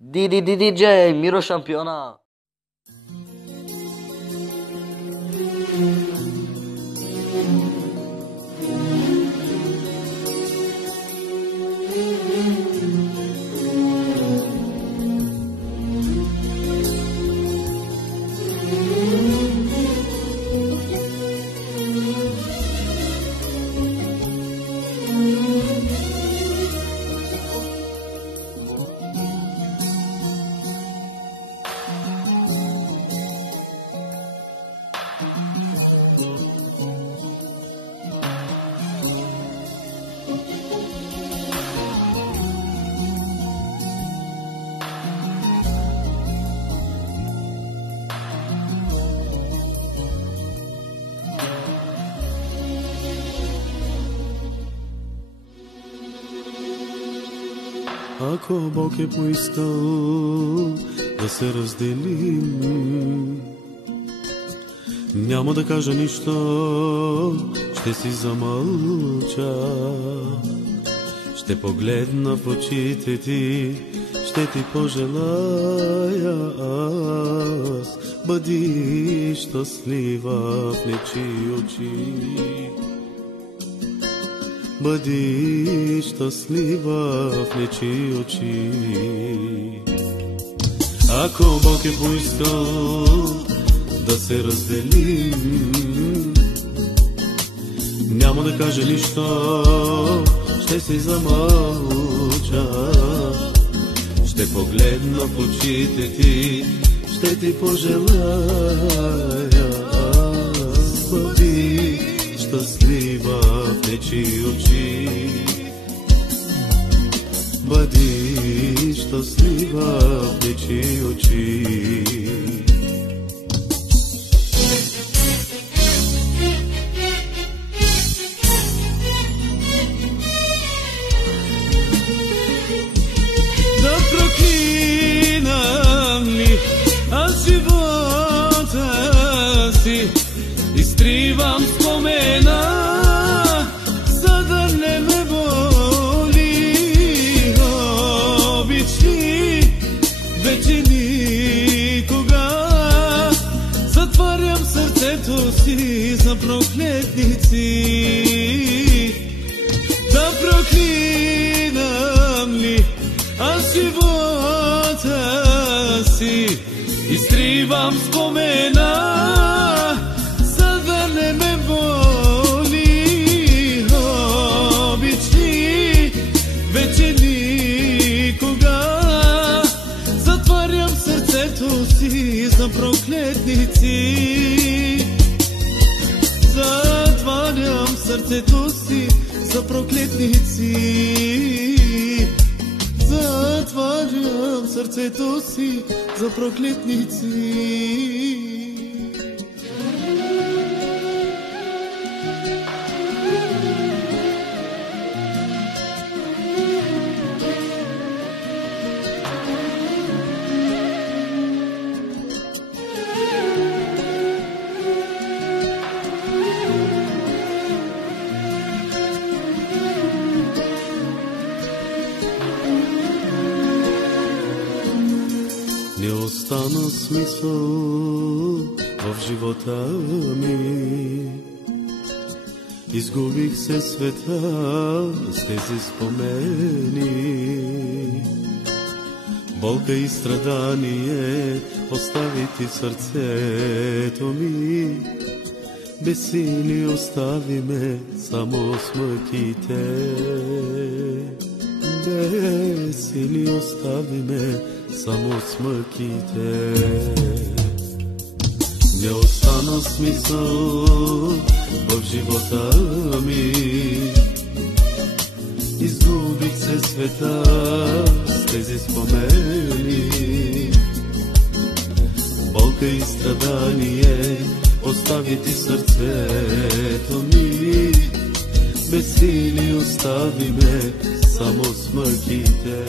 DJ Miro Шампиона. Ако Бог е поискал да се разделим, няма да кажа нищо, ще си замълча. Ще погледна в очите ти, ще ти пожелая аз. Бъди щастлива в нечии очи. Бъди щастлива в нечии очи. Ако Бог е поискал да се разделим, няма да кажа нищо, ще си замълча. Ще погледна в очите ти, ще ти пожелая аз. Бъди щастлива в нечии очи. Бъди щастлива в нечии очи. Да проклинам ли аз живота си, изтривам спомена, за да не ме боли. Обич ли вече никога? Затварям сърцето си за проклетници. Да проклинам ли аз живота си, изтривам спомена, за да не ме боли. Обич ли вече никога? Затварям сърцето си за проклетници. Затварям сърцето си за проклетници. Затварям сърцето си за проклетници. Не остана смисъл в живота ми. Изгубих се света с тези спомени. Болка и страдание остави ти сърцето ми. Без сили остави ме само с мъките. Без сили остави ме само с мъките. Не остана смисъл в живота ми. Изгубих се света с тези спомени. Болка и страдание остави ти сърцето ми. Без сили остави ме само с мъките.